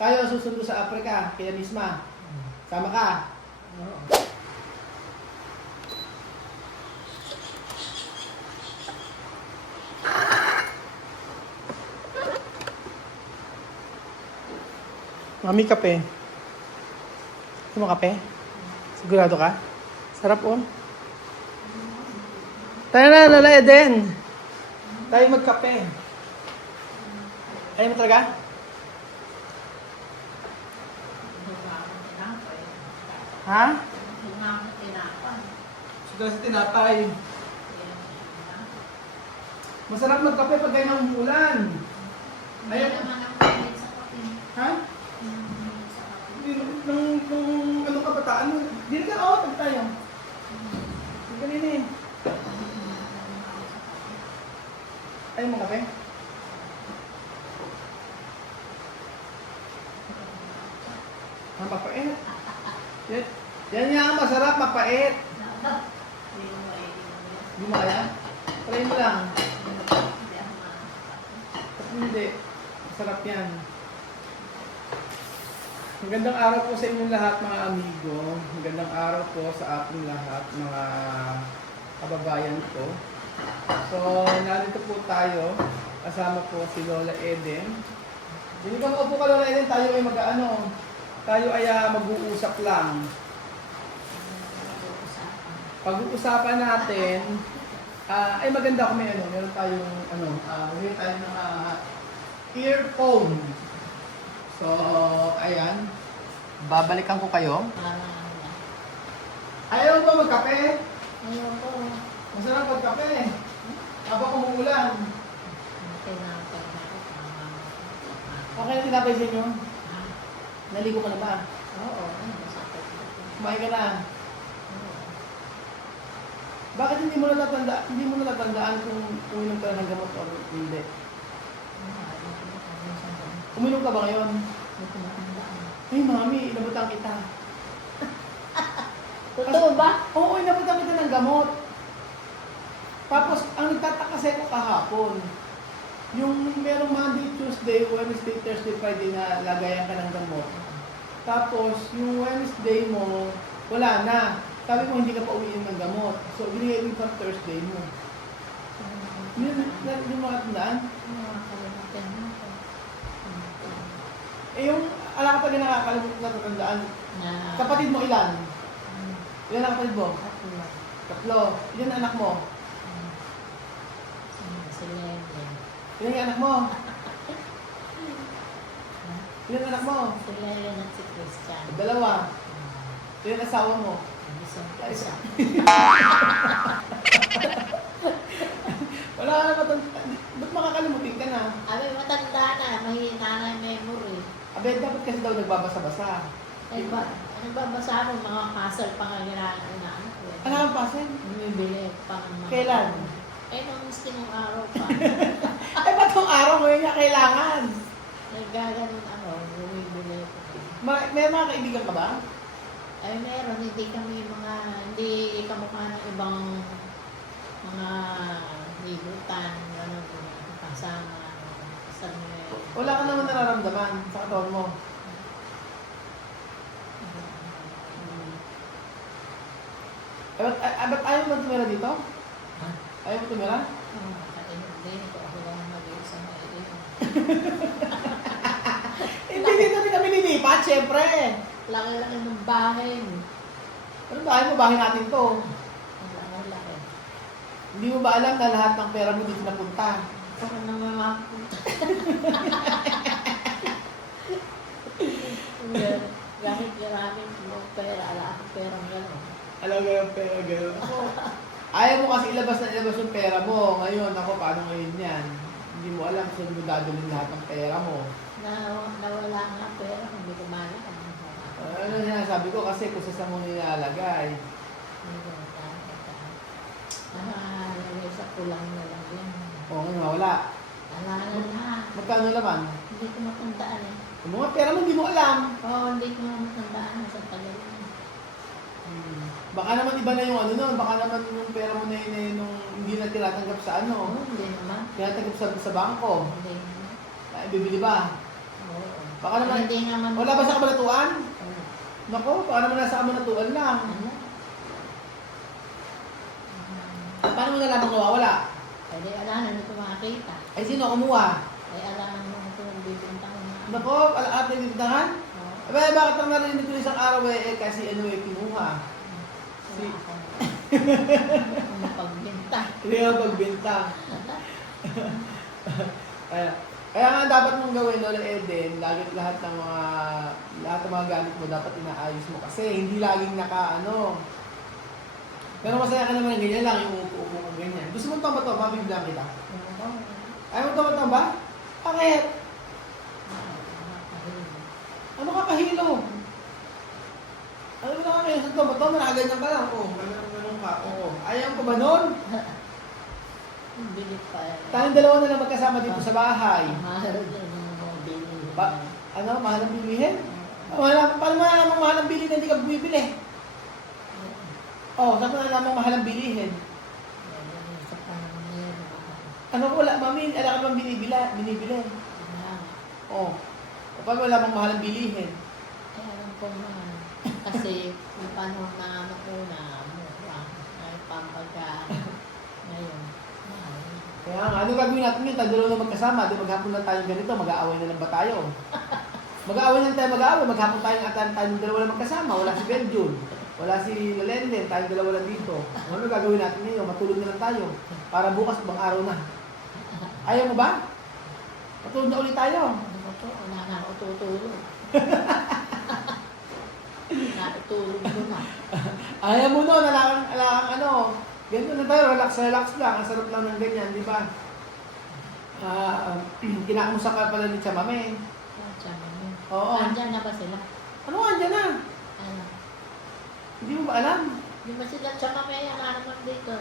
Tayo susundo sa Africa, kaya misma. Sama ka. Oo. Mami, kape. Gusto mo kape? Sigurado ka? Sarap, oh. Tayo na, Lola Eden. Tayo magkape. Ayaw mo talaga? Ha? Sudah sa tinapay. Masarap magkape pag kayo ng ulan. Ayaw. Ha? Nung ano kabataan mo, di na ka, tag tayo. Ganun eh. Ayaw mo kape? Mapapait. Yan nga, masarap, mapait. Hindi mo kaya? Try mo lang. Hindi. Masarap yan. Magandang araw po sa inyong lahat mga amigo. Magandang araw po sa ating lahat mga kababayan ko. So, narito po tayo. Kasama po si Lola Eden. Hindi ka po Lola Eden, tayo ay mag-ano. Tayo ay mag-uusap lang. Pag-uusapan natin, ay maganda kung may meron tayong meron tayong earphone. So, ayan. Babalikan ko kayo. Ayaw ba magkape? Ayaw ko. Masarap magkape. Habang umuulan. Okay na tinapay sa inyo? Naligo ka na ba? Oo. Kumain ka na? Bakit hindi mo natatandaan kung uminom ka ng gamot o hindi? Uminom ka ba ngayon? Ay, mami, inabutan kita. Totoo ba? Oo, inabutan kita ng gamot. Tapos, ang nagtataka sa'yo kahapon, yung merong Monday, Tuesday, Wednesday, Thursday, Friday na lagayan ka ng gamot. Tapos, yung Wednesday mo, wala na. Sabi mo, hindi ka pa umiinom ng gamot. So, binigay mo pang Thursday mo. Yung mga tandaan? Yung, ala ka pa rin nakakalimutan na tatandaan. Kapatid mo ilan? Ilan ang kapatid mo? Tatlo. Ilan ang anak mo? Ilan ang anak mo? Ilan ang anak mo? Dalawa. Ilan ang asawa mo? Isa. Wala ka na matanda. Ba't makakalimutin ka na? Abi, matanda na. Mahina na yung memory. Abe, dapat kasi daw nagbabasa-basa. Ay ba? Ano ba basa mo? Mga kasal pa nga ginagawa na anak ko. Ano ang pasin? Bumibili pa ng mga... Kailan? Nung miskin ng araw pa. Ay, ba't tong araw ngayon niya kailangan? Nagaganon bumibili ko. May mga kaibigan ka ba? Ay, meron. Hindi kamukha ng ibang mga libutan, gano'n, kasama, kasal nyo. Wala ka naman nararamdaman sa katawan mo. Ba't ayaw mo tumira dito? Ha? Ayaw mo tumira? Hindi ko ako lang mag-iisa na Hindi dito din kami nilipat, syempre. Laki-laki ng bahay. Ano bahay mo? Bahay natin to. Laki-laki. Hindi mo ba alam na lahat ng pera mo dito napunta? Saka naman makapunta. Gamit namin yung pera. Ala akong perang gano'n. Alam mo yung pera gano'n. Ayaw mo kasi ilabas yung pera mo. Ngayon, ako, paano ngayon yan? Hindi mo alam saan mo dadalhin lahat ng pera mo. Nawala nga pera. Hindi ko malak. Ano sinasabi ko kasi kung saan mo nilalagay. Sa kulang na lang yan. Oo, nga wala. Alala na. Magkano laman? Hindi ko matandaan eh. Yung mga pera mo, hindi mo alam. Oo, hindi ko matandaan sa tagal na. Baka naman iba na yung ano nun. Baka naman yung pera mo na yun eh, nung hindi na tinatanggap sa ano. Oo, hindi naman. Tinatanggap sa bangko. Hindi naman. Bibili ba? Oo. Baka naman, Hindi naman. wala ba sa kabanatuan? Wala. Nako, baka naman nasa kabanatuan lang. Ano? Paano mo nalaman nawawala? Pwede alahan na ito makakita. Ay, sino kumuha? Ay alahan mo ito nagbibintang na. Nako, at may bibitahan? Oo. Abay, bakit ang narinig ko isang araw kasi ano kinuha? Si... Wala ako. Ang mapagbintang. Hindi nga pagbintang. Kaya nga dapat mong gawin, Lola Eden, lahat ng mga gamit mo dapat inaayos mo kasi hindi laging Pero masaya ka naman ng ganyan lang, yung upo-upo kong ganyan. Gusto mo tamba to, mabibigyan kita. Ayaw mo tamba? Bakit? Ano kakahilo? Ano mo nakakahilo sa tamba to? Manakaganyan ka lang. Ganun ka. Oo. Ayaw ko ba nun? Bilit pa yan. Tayong dalawa na lang magkasama dito sa bahay. Mahal din yung mga bilit. Mahal ang bilihin? Paano mo alam mahal ang bilihin na hindi ka bumibili? Saan mo alam mahal ang bilihin? Sa panahon na yun. Ano wala, mami, alam ka bang binibili? Paano mo alam mahal ang bilihin? Kaya alam ko naman. Kasi yung panahon na una, mura. Ay pampagkaan. Ngayon, mahal. Kaya nga, ano gagawin natin yun? Tayo dalawa na magkasama, di maghapon na tayo ganito, mag-aaway na lang ba tayo? Mag-aaway na tayo maghapon tayo tayong dalawa na magkasama, wala si Benjun, wala si Lolenden, tayong dalawa lang dito. Ano gagawin natin ngayon? Matulog na lang tayo, para bukas bang araw na. Ayaw mo ba? Matulog na ulit tayo. Ano to? Wala na ako tutulog. Natutulog ko na. Ayaw mo nun, alakang ganito na tayo, relax lang, ang sarap lang ng ganyan, di ba? Kinakamusta ka pala ni Chamame. Oo. Andyan na ba sila? Ano andyan na? Ano? Hindi mo ba alam? Di ba sila tsaka may naman dito?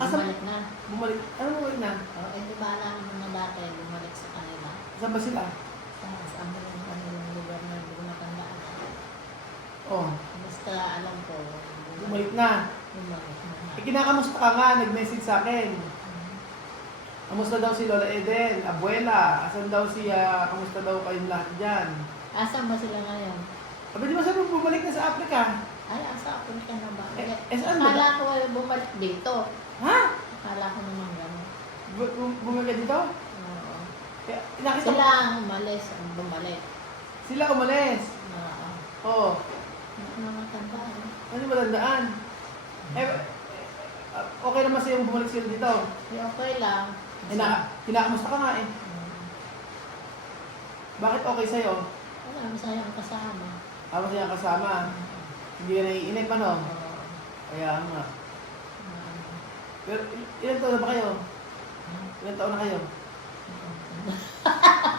Asa- Bumalik na. Bumalik. Ano bumalik na? Di ba alam mo na dati bumalik sa kanila? Saan ba sila? Saan mo yung kanilang lugar na hindi ko matandaan. Oh, Basta alam ko, bumalik na. bumalik na. Kinakamusta ka nga, nag-message sa akin. Kamusta daw si Lola Eden, Abuela, asan daw siya, kamusta daw kayong lahat dyan? Asan ba sila ngayon? Di ba sabi bumalik na sa Africa? Ay, asa ako ka na ba? Saan ba? Akala ko ay bumalik dito. Ha? Akala ko naman gano'n. Bumalik dito? Oo. Nakita mo? Sila ang umalis, ang bumalik. Sila umalis. Oo. Oo. Hindi ko naman tandaan. Ano ba tandaan? Okay naman sa'yo bumalik sila dito. Okay lang. Kinakamusta ka nga eh. Bakit okay sa'yo? Wala, masaya ang kasama. Ako siya kasama. Hindi ka naiinip ano? Oo. Kaya nga. Pero ilan taon na ba kayo? Ilan taon na kayo?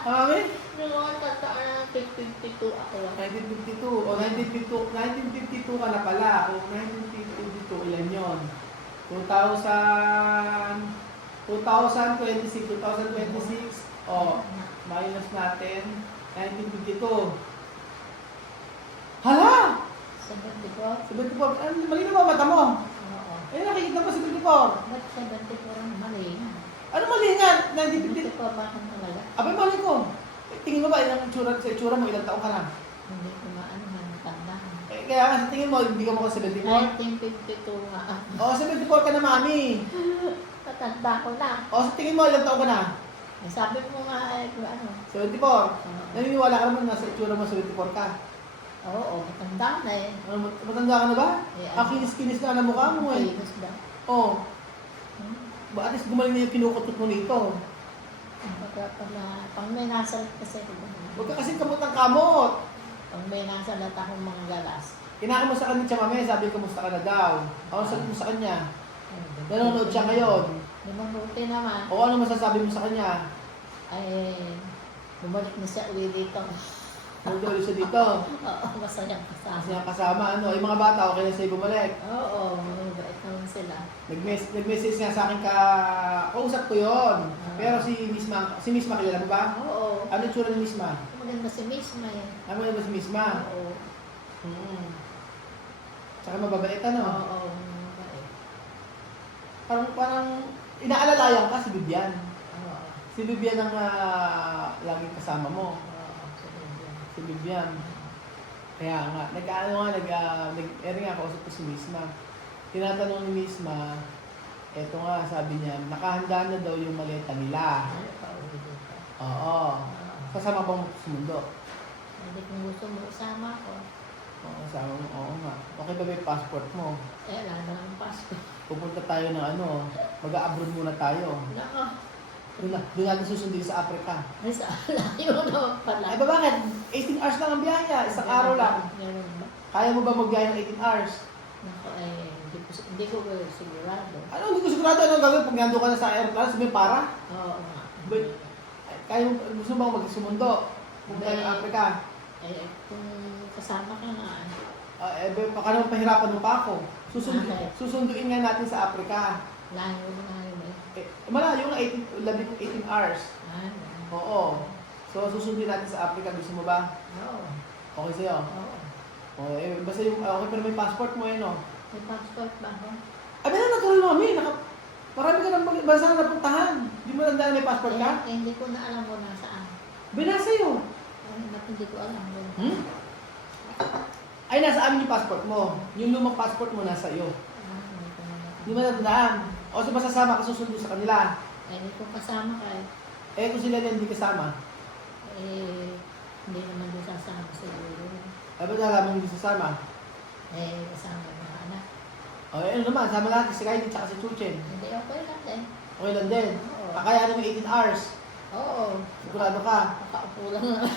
Mami? Noong tataan na 52 ako lang. 1952. O 1952 ka na pala. Kung 1952, ilan yun? 2026. O, minus natin. 1952. Hala! 74? 74. Ano, mali na ba mata mo? Oo. Nakikita mo 74. Ba't 74 ang mali? Ano mali nga? 1952. 74 ba kang talaga? Abay, mali ko. Tingin mo ba ilang itsura mo, ilang taon ka na? Hindi ko maano man tandaan. Kaya nga, tingin mo, hindi ka mo 74. 1952 nga. Oo, 74 ka na, mami. Tatanda ko na. O, sa tingin mo, ilang taon ka na? Eh, sabi mo nga, ano? 74. Naniniwala ka naman, nasa itsura mo, 74 ka. Oo, matanda na eh. Ano, matanda ka na ba? Eh, Kinis-kinis na ang mukha mo eh. Famous ba? Oo. Ba, at least gumaling na yung kinukutot mo nito. Pagka pala, pag may nasalat kasi ako. Huwag ka kasing kamot ng kamot. Pag may nasalat akong mga galas. Kinakamusta ka ni Chamame, sabi kamusta ka na daw. Ako sabi mo sa kanya. Nanonood siya ngayon. Lumabuti naman. O ano masasabi mo sa kanya? Ay, bumalik na siya uwi dito. Nagdawali siya dito. Oo, masayang Kasi kasama. ang kasama, ano, yung mga bata, okay na sa'yo bumalik. Oo, mabait naman sila. Nag-message nga sa akin kausap ko yon. Pero si Miss Ma kilala mo ba? Oo. Ano yung tsura ni Miss Ma? Maganda si Miss May. Ano ba si Miss Ma? Oo. Tsaka mababait ano? Oo, mabait. Parang inaalalayan ka si Bibian. Oo. Si Bibian ang laging kasama mo. Oo. Si Bibian. Kaya nga, eri nga kausap ko si Misma. Tinatanong ni Misma, eto nga, sabi niya, nakahanda na daw yung maleta nila. Ay, pauwi dito. Oo. Kasama bang sumundo? Hindi kung gusto mo isama ko. Oo, kasama mo. Oo nga. Okay ba may passport mo? Wala na ang Pasko. Pupunta tayo ng mag-a-abroad muna tayo. Nako. Doon natin susundin sa Africa. Ay, sa layo naman pala. Ay ba bakit? 18 hours lang ang biyahe. Isang araw lang. Ganun ba? Kaya mo ba magbiyahe ng 18 hours? Nako, hindi ko sigurado. Ano, hindi ko sigurado anong gagawin pag nandun ka na sa aeroplano, sabihin para? Oo nga. But, kaya mo, gusto mo mag-sumundo? Pumunta ng Africa? Kung kasama ka nga. Baka naman pahirapan mo pa ako. Bakit? Susunduin nga natin sa Africa. Layo na Malayo nga 18 hours. Ah, Oo. So, susundin natin sa Africa. Gusto mo ba? oo. Okay sa'yo? Oo. Basta yung, okay pero may passport mo no? May passport ba ako? Ay, natural mami. Marami ka ng bansa na napuntahan. Di mo tandaan may passport ka? Hindi ko na alam kung nasaan. Binasa yun. Hindi ko alam. Ay, nasa amin yung passport mo. Yung lumang passport mo nasa iyo. Hindi ko na alam. Di mo natandaan. O so masasama ka susundo sa kanila. Hindi ko kasama kayo. Kung sila na hindi kasama, Hindi naman din sasama siguro. ay ba't alam hindi sasama? Kasama yung mga anak. Ano naman, sama natin si Kylie at si Chuchen. Hindi, okay lang din. Okay lang din. Oo. Kakayanin mo 18 hours. Oo. Sigurado ka. Makaupo lang naman.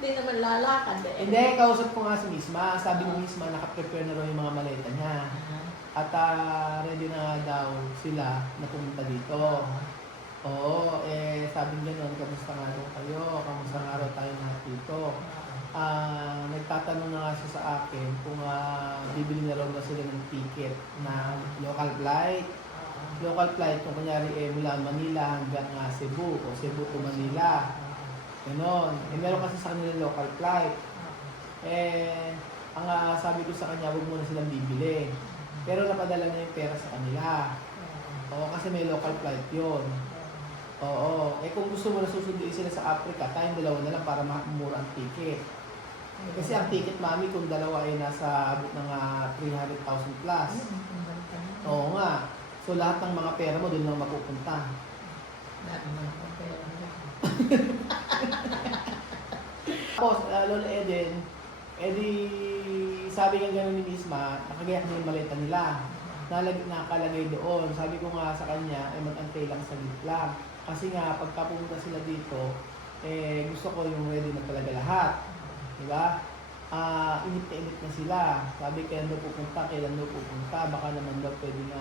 Hindi naman lalakad eh. Hindi, kausap ko nga si Misma. Sabi ni Misma, nakaprepare na raw yung mga maleta niya. At ready na nga daw sila na pumunta dito. Oo, sabi niya noon, kamusta nga daw kayo? Kamusta nga raw tayo lahat dito? Nagtatanong na nga siya sa akin kung bibili na raw na sila ng ticket na local flight. Local flight, kung kunyari mula Manila hanggang Cebu o Cebu to Manila. Ganon. Meron kasi sa kanila local flight. Ang sabi ko sa kanya, huwag muna silang bibili. Pero napadala na yung pera sa kanila. Oo, kasi may local flight yun. Oo. Kung gusto mo na susunduin sila sa Africa, tayong dalawa na lang para mura ang ticket. Kasi ang ticket, mami, kung dalawa ay nasa abot ng 300,000 plus. Oo nga. So lahat ng mga pera mo doon lang mapupunta. Lahat naman ako pera nila. Tapos, Lola Eden, sabi nga gano'n ni Misma, nakagayak na yung maleta nila. Nakalagay doon. Sabi ko nga sa kanya, mag-antay lang sa lang. Kasi nga, pagka pumunta sila dito, gusto ko yung ready na talaga lahat. Diba? Init na init na sila. Sabi, kailan daw pupunta, baka naman daw pwede na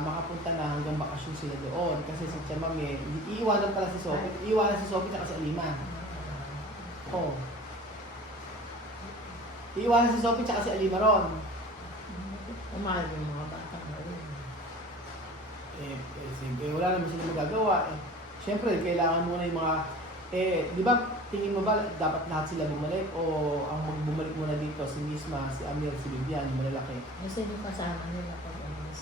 makapunta na hanggang bakasyon sila doon. Kasi sa Chamame, iiwanan pala si Sophie. Iiwanan si Sophie at si Alima. Oo. Iiwanan si Sophie at si Alima ron. Umahal yung mga bata na rin. Wala naman sila magagawa. Siyempre, kailangan muna yung mga... di ba, tingin mo ba dapat lahat sila bumalik o ang bumalik muna dito si Misma, si Amir, si Bibian, yung malalaki? Kasi yung kasama nila pag alis.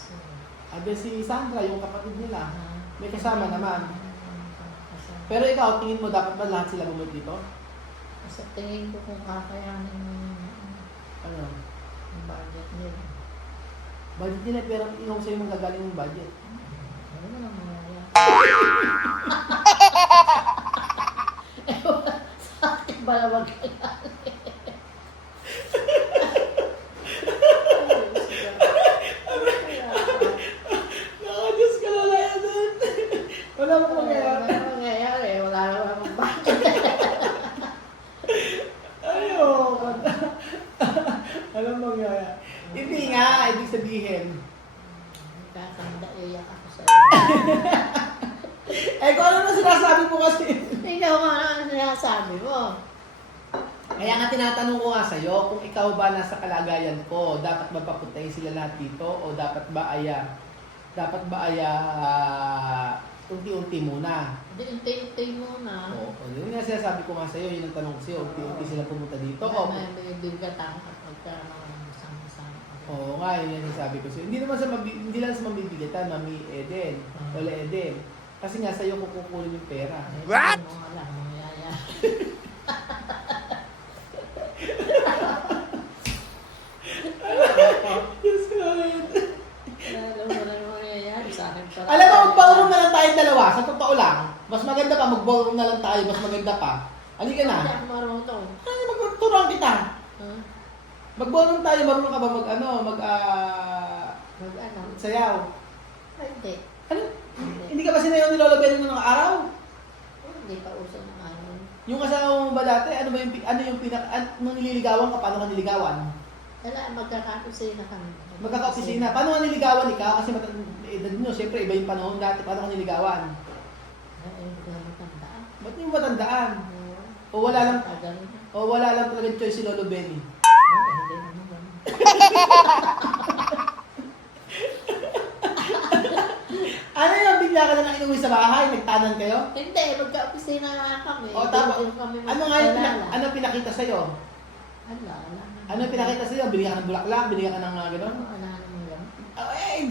Si Sandra, yung kapatid nila, may kasama naman. Kasama. Pero ikaw, tingin mo dapat ba lahat sila bumalik dito? Sa tingin ko kung kakayanin Ano? yung budget nila. Budget nila, pero yung sa'yo magagaling yung budget. Ano mo naman yan? Sa akin ba na magkailan? Nakadiyos ka na lang yan. Wala mo mangyayari. Wala mangyayari. Wala naman budget. Ayoko. Alam mo mangyayari. Hindi nga, ibig sabihin. Kakanda, iyak ako sa'yo. Kung ano na sinasabi mo kasi. Ikaw nga ano sinasabi mo. Kaya nga tinatanong ko nga sa'yo, kung ikaw ba nasa kalagayan ko, dapat ba papuntahin sila lahat dito o dapat ba ay unti-unti muna? Unti-unti muna. Oo, yun nga sinasabi ko nga sa'yo, yun ang tanong ko sa'yo, unti-unti sila pumunta dito. May bigatan kapag isang-isang. Oo nga, yun yung sabi ko sa'yo. Hindi lang sa mabibigatan, Mami Eden, Lola Eden. Kasi nga sa'yo kukunin yung pera. What? Mo nga lang, mangyayari. mag-ballroom na lang tayo, mas maganda pa. Halika Hindi na. ako marunong. Ay, magturuan kita. Huh? Mag-ballroom tayo, marunong ka ba Mag-ano? sayaw? Ay, hindi. Ano? Hindi. Hindi ka ba sinayaw ni Lolo Benny nung araw? Hindi pa uso ng ano. Yung kasama mo ba dati, nung nililigawan ka, paano ka niligawan? Wala, magkakakusina kami. Magkakaopisina. Paano ka niligawan ikaw? Kasi edad nyo, siyempre iba yung panahon dati. Paano ka niligawan? Ay, hindi ko matandaan. Ba't yung matandaan? Oo. O wala lang, Tagal na. o wala lang talagang choice si Lolo Benny? Oo, hindi naman ganun. Ano yung bigla ka na nang inuwi sa bahay? Nagtanan kayo? Hindi, magka-opisina nga kami. O, tapos, Doon kami ano nga yung magpalala. ano pinakita sa'yo? Wala. Ano yung pinakita sa'yo? Binigyan ka ng bulaklak? Binigyan ka ng gano'n? Wala naman ganun.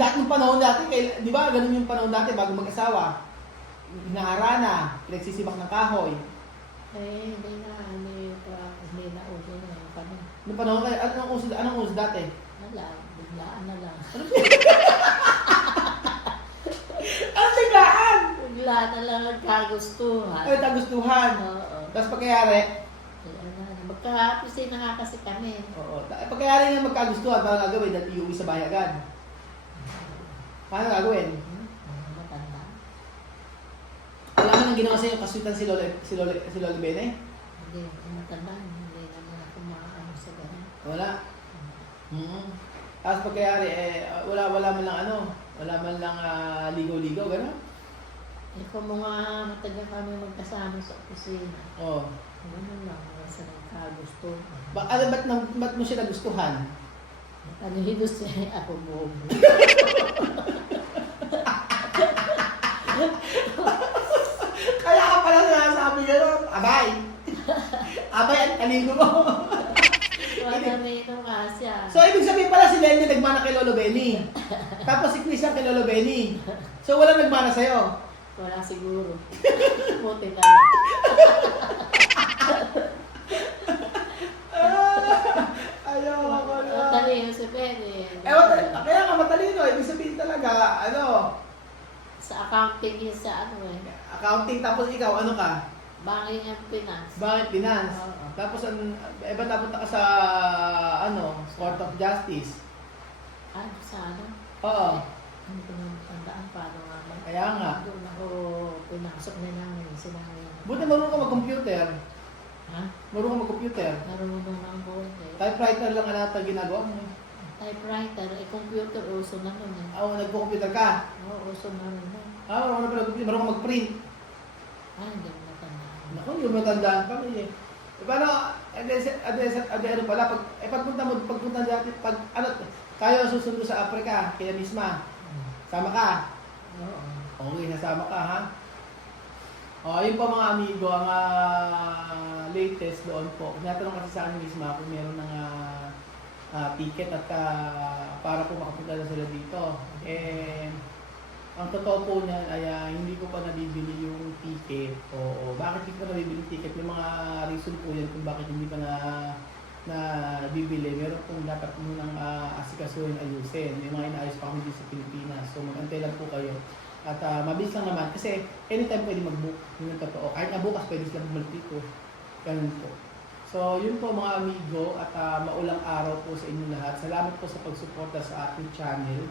Dati yung panahon dati, di ba? Ganun yung panahon dati bago mag-asawa. Inaarana, pinagsisibak ng kahoy. Eh, hindi na uso na yung kami. Noong panahon kayo, anong uso dati? Wala, biglaan na lang. Anong biglaan? Biglaan na lang nagkagustuhan. Ay, tagustuhan. Oo. Tapos pagkayari, Magka-opisina nga kasi kami. pagkayari nga magkagustuhan, paano gagawin? Dahil iuwi sa bahay agad. Paano gagawin? Matanda. Wala mo nang ginawa sa'yo kasuitan si Lolo Bene? Hindi, matanda. Hindi naman ako maano sa ganun. Wala. Tapos pagkayari, wala man lang wala man lang ligaw-ligaw, gano'n? Eh, kung mga matagal kami magkasama sa opisina, Oo. ganun lang, sa nagkagusto. Ba't mo siya nagustuhan? Ano hinos siya, ako bobo. Kaya ka pala sinasabi gano'n. Abay! Abay, ang talino mo. Wala may ito nga siya. So, ibig sabihin pala si Lenny nagmana kay Lolo Benny. Tapos si Chris ang kay Lolo Benny. So, walang nagmana sa'yo. Wala siguro. Buti na lang. Ayaw ako na. Matalino si Benny. Kaya nga matalino. Ibig sabihin talaga, Sa accounting yun sa ano eh. accounting. Tapos ikaw, ano ka? Banking and finance. Bakit finance? Oo. Tapos, ba't napunta ka sa, Court of Justice? Ano sa ano? Oo. Hindi ko naman tandaan paano nga ba. Kaya nga. Doon ako pinasok na namin. Sinabi na. Buti marunong ka mag-computer. Ha? Marunong ka mag-computer. Marunong ang konti. Typewriter lang ang ata ginagawa mo. Typewriter, computer uso na nun eh. Nagpo-computer ka. Oo, uso na rin na. Marunong ka pala, marunong ka mag-print. Hindi mo natandaan. Naku, hindi mo matandaan pa eh. Paano, ano pala, pagpunta dati, kayo susundo sa Africa, kaya misma, sama ka. Oo. Okay, nasama ka ha. Yun po mga amigo, ang latest doon po. Tinatanong kasi sa akin misma kung meron ng ticket at para po makapunta na sila dito. Ang totoo po niyan ay hindi ko pa nabibili yung ticket. Bakit hindi ko nabibili yung ticket? May mga reason po yan kung bakit hindi pa na bibili. Meron pong dapat munang asikasuhin, ayusin. May mga inaayos pa kami dito sa Pilipinas. So mag-antay lang po kayo. At mabilis lang naman kasi anytime pwede mag-book. Yun ang totoo. Kahit na bukas pwede sila bumalik dito. Ganun po. So yun po mga amigo at maulang araw po sa inyo lahat. Salamat po sa pagsuporta sa ating channel.